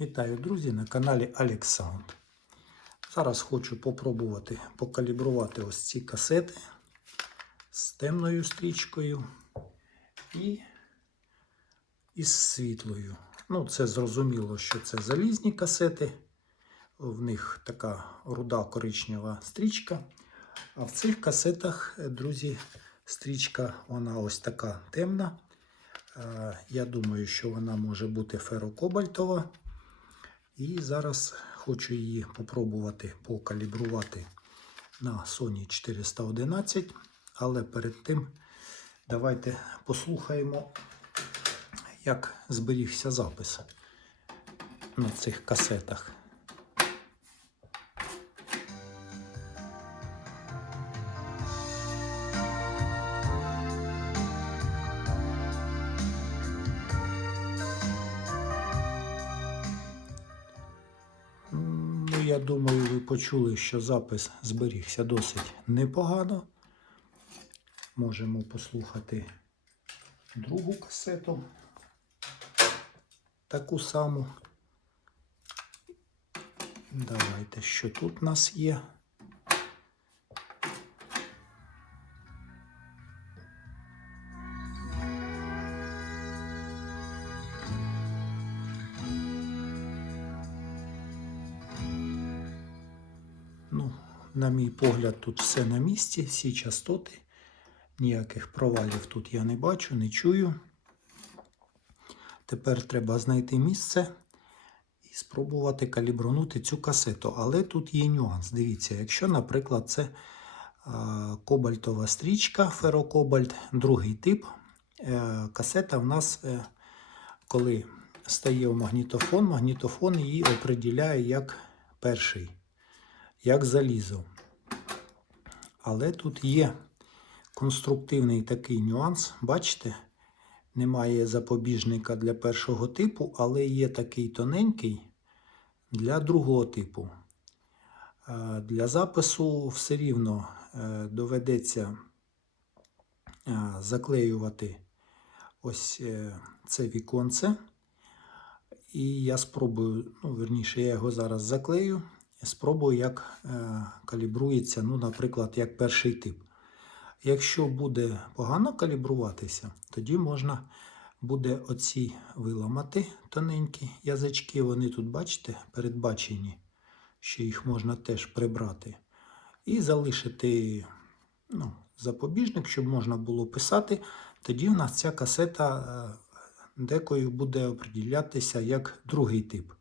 Вітаю, друзі, на каналі Alex Зараз хочу попробувати покалібрувати ось ці касети з темною стрічкою і із світлою. Ну, це зрозуміло, що це залізні касети. В них така руда коричнева стрічка. А в цих касетах, друзі, стрічка вона ось така темна. Е, Я думаю, що вона може бути ферокобальтова. І зараз хочу її попробувати покалібрувати на Sony 411. Але перед тим давайте послухаємо, як зберігся запис на цих касетах. Почули, що запис зберігся досить непогано. Можемо послухати другу касету. Таку саму. Давайте, що тут у нас є. Погляд, тут все на місці, всі частоти. Ніяких провалів тут я не бачу, не чую. Тепер треба знайти місце і спробувати калібрунути цю касету. Але тут є нюанс. Дивіться, якщо, наприклад, це кобальтова стрічка, ферокобальт, другий тип. Е, касета в нас, е, коли стає в магнітофон, магнітофон її определяє як перший як залізо. Але тут є конструктивний такий нюанс. Бачите, немає запобіжника для першого типу, але є такий тоненький для другого типу. Е, Для запису все рівно е, доведеться е, заклеювати ось це віконце. І я спробую, ну, верніше, я його зараз заклею. Спробую, як е, калібрується, ну, наприклад, як перший тип. Якщо буде погано калібруватися, тоді можна буде оці виламати тоненькі язички. Вони тут, бачите, передбачені, що їх можна теж прибрати. І залишити ну, запобіжник, щоб можна було писати. Тоді в нас ця касета е, декою буде определятися як другий тип.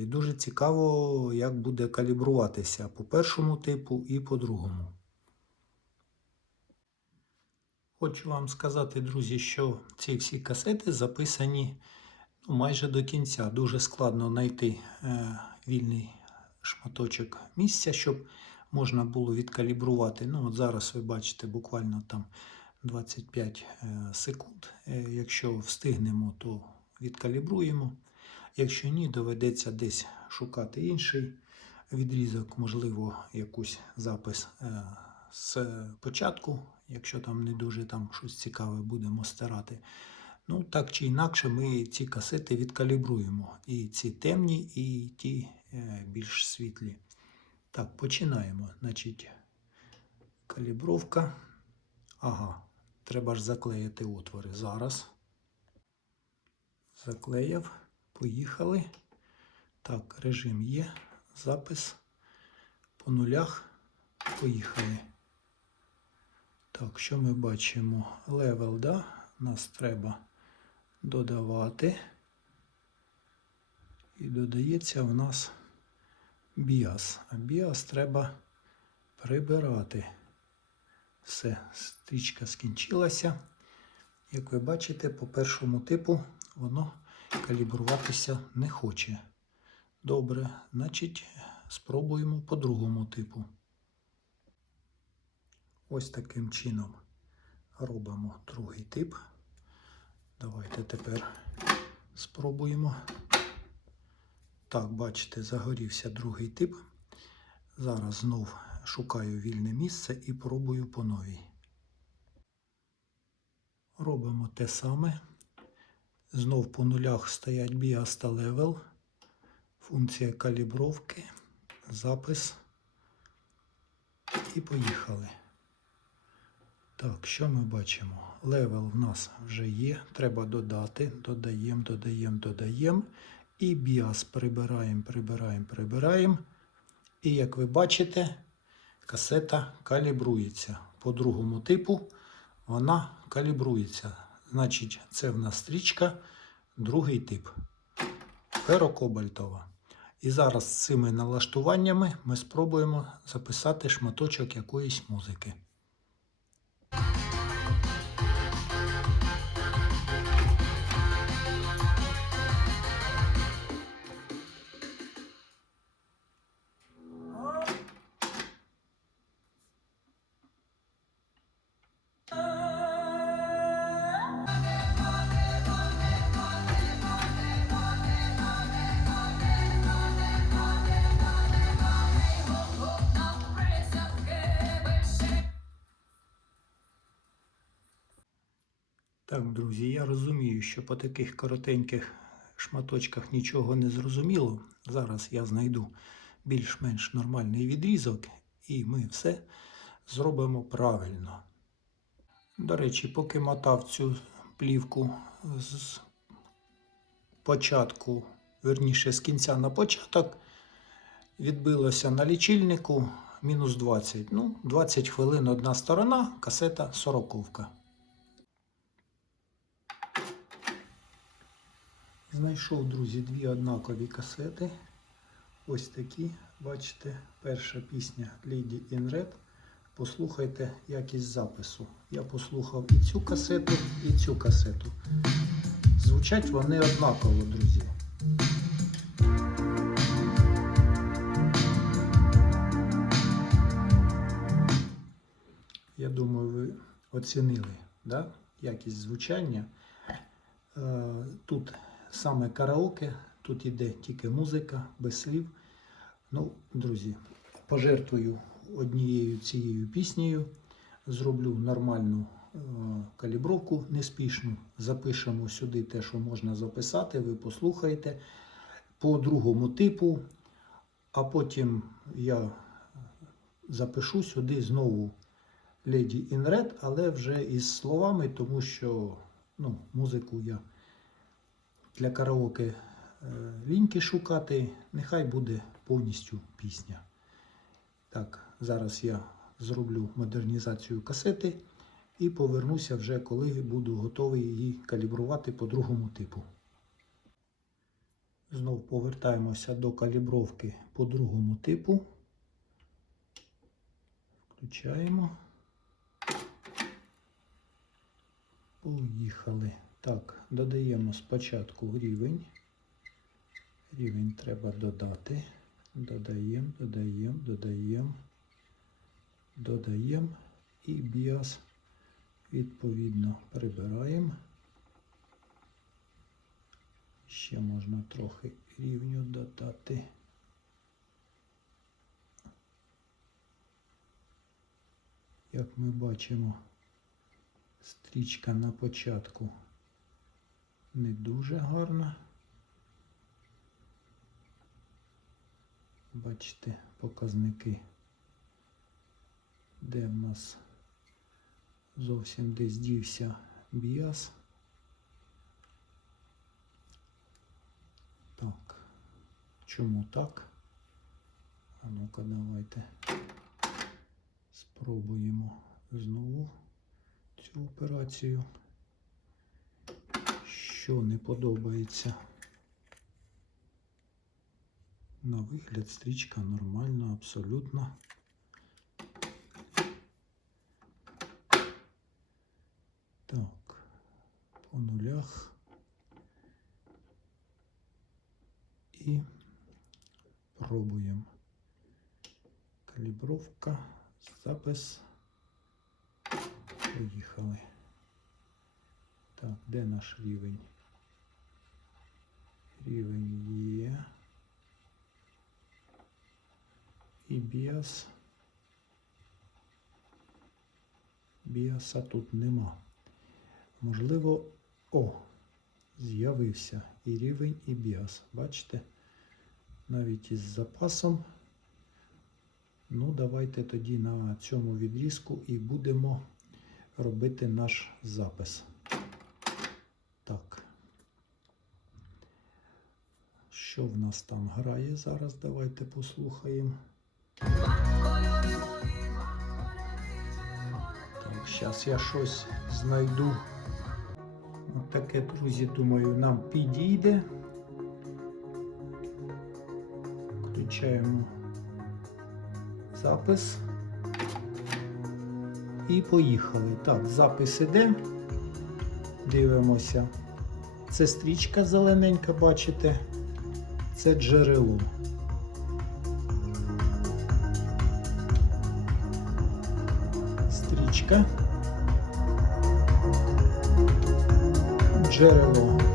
І дуже цікаво, як буде калібруватися по першому типу і по другому. Хочу вам сказати, друзі, що ці всі касети записані ну, майже до кінця. Дуже складно знайти е, вільний шматочок місця, щоб можна було відкалібрувати. Ну, от Зараз ви бачите буквально там 25 е, секунд. Е, якщо встигнемо, то відкалібруємо. Якщо ні, доведеться десь шукати інший відрізок, можливо, якийсь запис е, з початку, якщо там не дуже там щось цікаве будемо стирати. Ну, так чи інакше, ми ці касети відкалібруємо. І ці темні, і ті е, більш світлі. Так, починаємо. Значить, калібровка. Ага, треба ж заклеїти отвори. Зараз. Заклеїв. Поїхали. Так, режим є. Запис по нулях. Поїхали. Так, що ми бачимо? Левел, да? Нас треба додавати. І додається в нас біас. А біас треба прибирати. Все, стрічка скінчилася. Як ви бачите, по першому типу воно калібруватися не хоче. Добре, значить, спробуємо по другому типу. Ось таким чином робимо другий тип. Давайте тепер спробуємо. Так, бачите, загорівся другий тип. Зараз знов шукаю вільне місце і пробую по новій. Робимо те саме. Знов по нулях стоять біас та левел. Функція калібровки, запис. І поїхали. Так, що ми бачимо? Левел в нас вже є. Треба додати. Додаємо, додаємо, додаємо. І біас прибираємо, прибираємо, прибираємо. І як ви бачите, касета калібрується. По другому типу вона калібрується. Значить, це в нас стрічка, другий тип. Ферокобальтова. І зараз з цими налаштуваннями ми спробуємо записати шматочок якоїсь музики. Я розумію, що по таких коротеньких шматочках нічого не зрозуміло. Зараз я знайду більш-менш нормальний відрізок, і ми все зробимо правильно. До речі, поки мотав цю плівку з початку, верніше з кінця на початок, відбилося на лічильнику мінус 20. Ну, 20 хвилин одна сторона, касета сороковка. Знайшов, друзі, дві однакові касети. Ось такі. Бачите, перша пісня Lady in Red. Послухайте якість запису. Я послухав і цю касету, і цю касету. Звучать вони однаково, друзі. Я думаю, ви оцінили да? якість звучання. Е, Тут саме караоке, тут іде тільки музика, без слів. Ну, друзі, пожертвую однією цією піснею, зроблю нормальну е, калібровку неспішну. Запишемо сюди те, що можна записати, ви послухаєте по другому типу, а потім я запишу сюди знову Lady in Red, але вже із словами, тому що ну, музику я для караоке е, ліньки шукати, нехай буде повністю пісня. Так, зараз я зроблю модернізацію касети і повернуся вже, коли буду готовий її калібрувати по другому типу. Знов повертаємося до калібровки по другому типу. Включаємо. Поїхали. Так, додаємо спочатку рівень. Рівень треба додати. Додаємо, додаємо, додаємо, додаємо і біас відповідно прибираємо. Ще можна трохи рівню додати. Як ми бачимо, стрічка на початку не дуже гарна. Бачите, показники, де в нас зовсім десь дівся біас. Так, чому так? А ну-ка, давайте спробуємо знову цю операцію. Що не подобається. На вигляд стрічка нормальна, абсолютно. Так, по нулях. І пробуємо. Калібровка, запис. Поїхали. Так, де наш рівень? Рівень є. І біас. Біаса тут нема. Можливо, о, з'явився і рівень, і біас. Бачите? навіть із запасом. Ну, давайте тоді на цьому відрізку і будемо робити наш запис. Так. Що в нас там грає зараз? Давайте послухаємо. Так, зараз я щось знайду. От таке, друзі, думаю, нам підійде. Включаємо запис. І поїхали. Так, запис іде. Дивимося. Це стрічка зелененька, бачите? Це джерело. Стрічка. Джерело.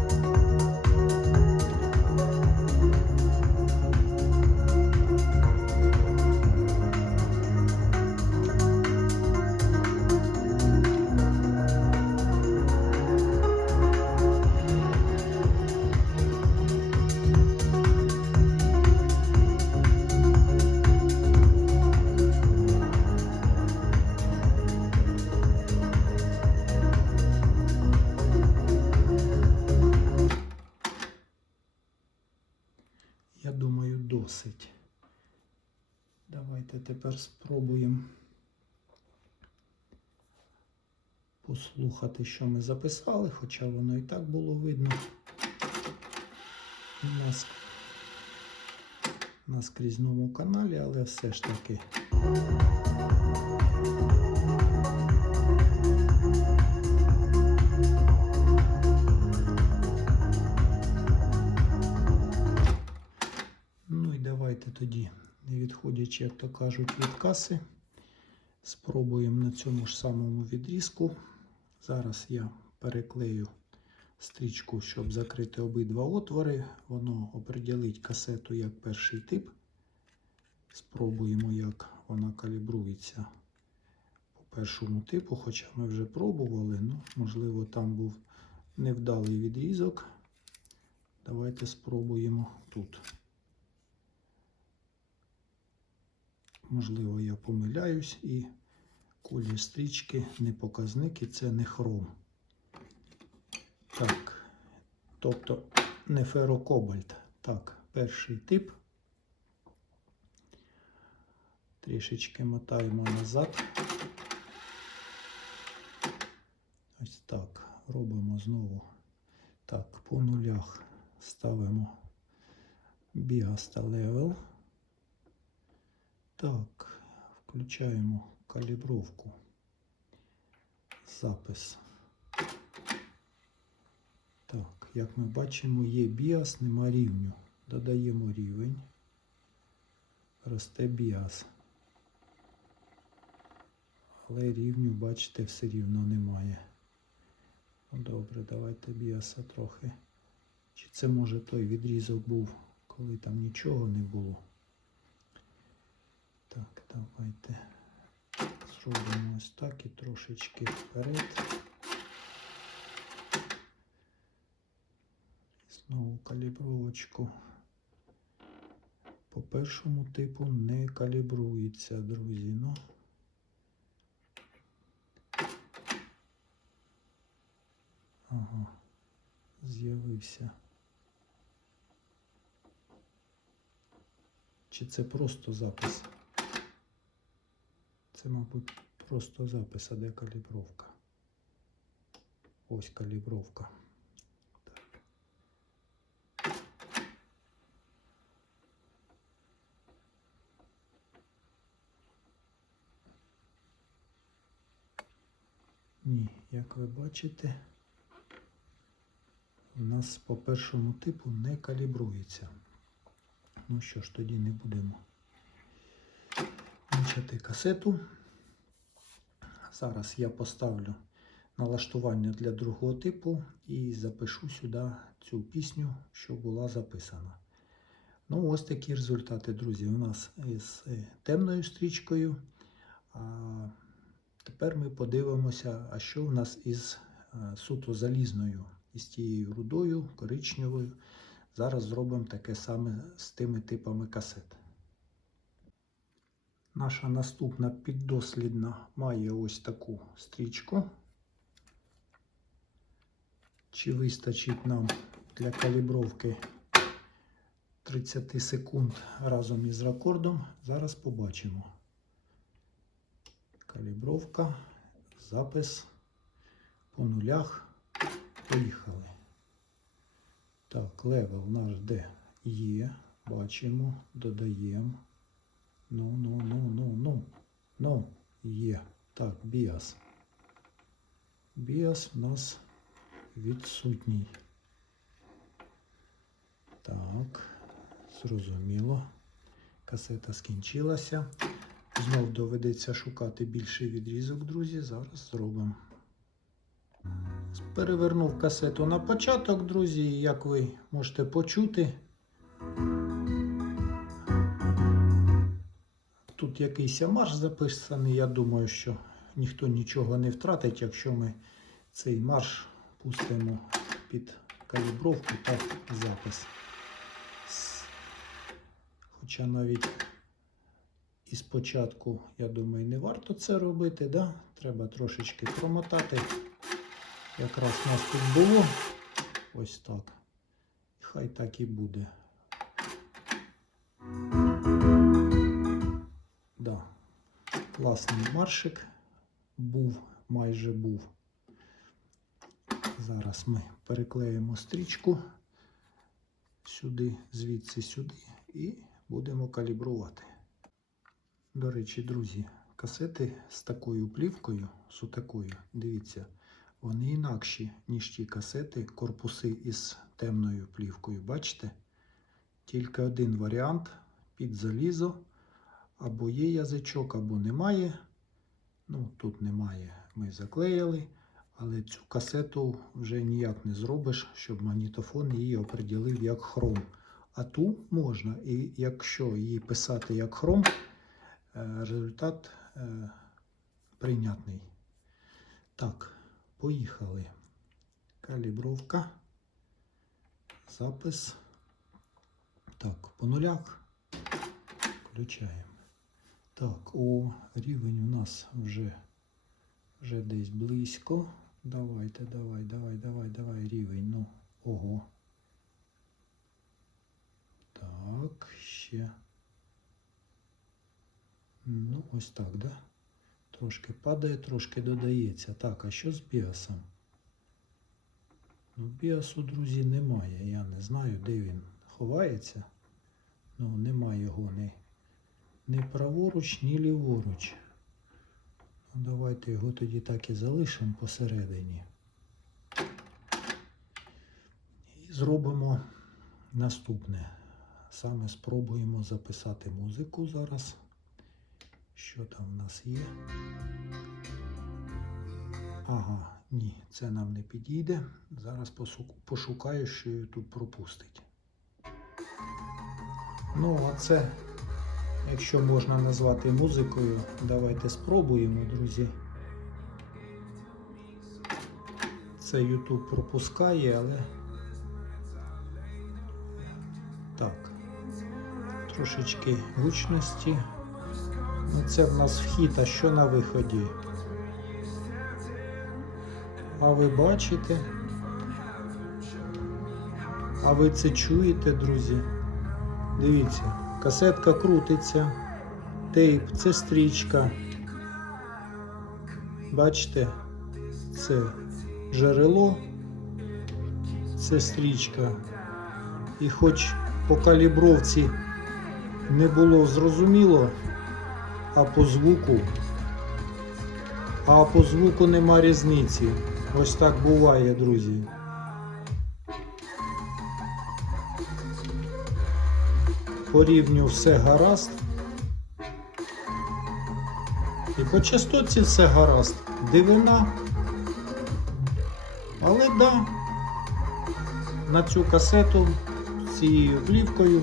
Послухати, що ми записали, хоча воно і так було видно. У нас на скрізному каналі, але все ж таки. Ну і давайте тоді, не відходячи, як то кажуть, від каси, спробуємо на цьому ж самому відрізку. Зараз я переклею стрічку, щоб закрити обидва отвори. Воно оприділить касету як перший тип. Спробуємо, як вона калібрується по першому типу, хоча ми вже пробували. Ну, можливо, там був невдалий відрізок. Давайте спробуємо тут. Можливо, я помиляюсь і колір стрічки не показник і це не хром. Так, тобто не ферокобальт. Так, перший тип. Трішечки мотаємо назад. Ось так. Робимо знову. Так, по нулях ставимо бігаста левел. Так, включаємо калібровку. Запис. Так, як ми бачимо, є біас, нема рівню. Додаємо рівень. Росте біас. Але рівню, бачите, все рівно немає. Ну, добре, давайте біаса трохи. Чи це може той відрізок був, коли там нічого не було? Так, давайте зробимо ось так і трошечки вперед. Знову калібровочку. По першому типу не калібрується, друзі. Ну. Ага, з'явився. Чи це просто запис? Це, мабуть, просто запис, а де калібровка. Ось калібровка. Ні, як ви бачите, у нас по першому типу не калібрується. Ну що ж, тоді не будемо включати касету. Зараз я поставлю налаштування для другого типу і запишу сюди цю пісню, що була записана. Ну, ось такі результати, друзі, у нас із е, темною стрічкою. А тепер ми подивимося, а що в нас із е, суто залізною, із тією рудою, коричневою. Зараз зробимо таке саме з тими типами касет. Наша наступна піддослідна має ось таку стрічку. Чи вистачить нам для калібровки 30 секунд разом із рекордом? Зараз побачимо. Калібровка, запис по нулях. Поїхали. Так, левел наш де є. Бачимо, додаємо. Ну, ну, ну, ну, ну. Ну, є. Так, біас. Біас у нас відсутній. Так, зрозуміло. Касета скінчилася. Знов доведеться шукати більший відрізок, друзі. Зараз зробимо. Перевернув касету на початок, друзі. Як ви можете почути, тут якийсь марш записаний. Я думаю, що ніхто нічого не втратить, якщо ми цей марш пустимо під калібровку та запис. Хоча навіть і спочатку, я думаю, не варто це робити, да? треба трошечки промотати. Якраз у нас тут було ось так. Хай так і буде. Класний маршик був, майже був. Зараз ми переклеїмо стрічку сюди, звідси сюди і будемо калібрувати. До речі, друзі, касети з такою плівкою, з такою, дивіться, вони інакші, ніж ті касети, корпуси із темною плівкою. Бачите? Тільки один варіант під залізо. Або є язичок, або немає. Ну, тут немає, ми заклеїли. Але цю касету вже ніяк не зробиш, щоб магнітофон її оприділив як хром. А ту можна. І якщо її писати як хром, е, результат е, прийнятний. Так, поїхали. Калібровка. Запис. Так, по нулях. Включаємо. Так, о, рівень у нас вже, вже десь близько. Давайте, давай, давай, давай, давай, рівень. Ну, ого. Так, ще. Ну, ось так, да? Трошки падає, трошки додається. Так, а що з біасом? Ну, біасу, друзі, немає. Я не знаю, де він ховається. Ну, немає його ні, ні праворуч, ні ліворуч. Ну, давайте його тоді так і залишимо посередині. І зробимо наступне. Саме спробуємо записати музику зараз. Що там в нас є? Ага, ні, це нам не підійде. Зараз пошукаю, що її тут пропустить. Ну, а це, якщо можна назвати музикою, давайте спробуємо, друзі. Це YouTube пропускає, але так, трошечки гучності. Ну, це в нас вхід, а що на виході? А ви бачите? А ви це чуєте, друзі? Дивіться, касетка крутиться, тейп, це стрічка. Бачите, це джерело, це стрічка. І хоч по калібровці не було зрозуміло, а по звуку, а по звуку нема різниці. Ось так буває, друзі. По рівню все гаразд. І по частоті все гаразд. Дивина. Але да, на цю касету цією плівкою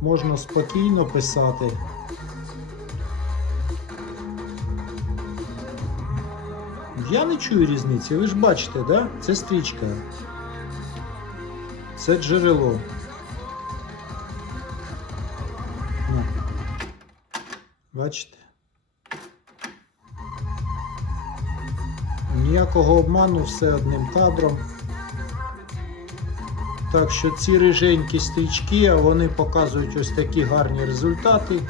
можна спокійно писати. Я не чую різниці, ви ж бачите, да? Це стрічка. Це джерело. Бачите? Ніякого обману, все одним кадром. Так що ці риженькі стрічки, вони показують ось такі гарні результати.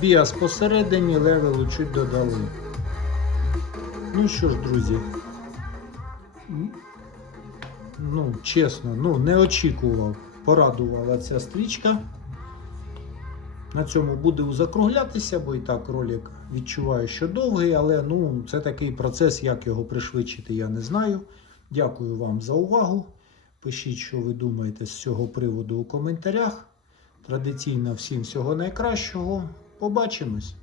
Біас посередині, левелу чуть додали. Ну що ж, друзі. Ну, чесно, ну, не очікував. Порадувала ця стрічка. На цьому буду закруглятися, бо і так ролик відчуваю, що довгий, але ну, це такий процес, як його пришвидшити, я не знаю. Дякую вам за увагу. Пишіть, що ви думаєте з цього приводу у коментарях. Традиційно всім всього найкращого. Побачимось!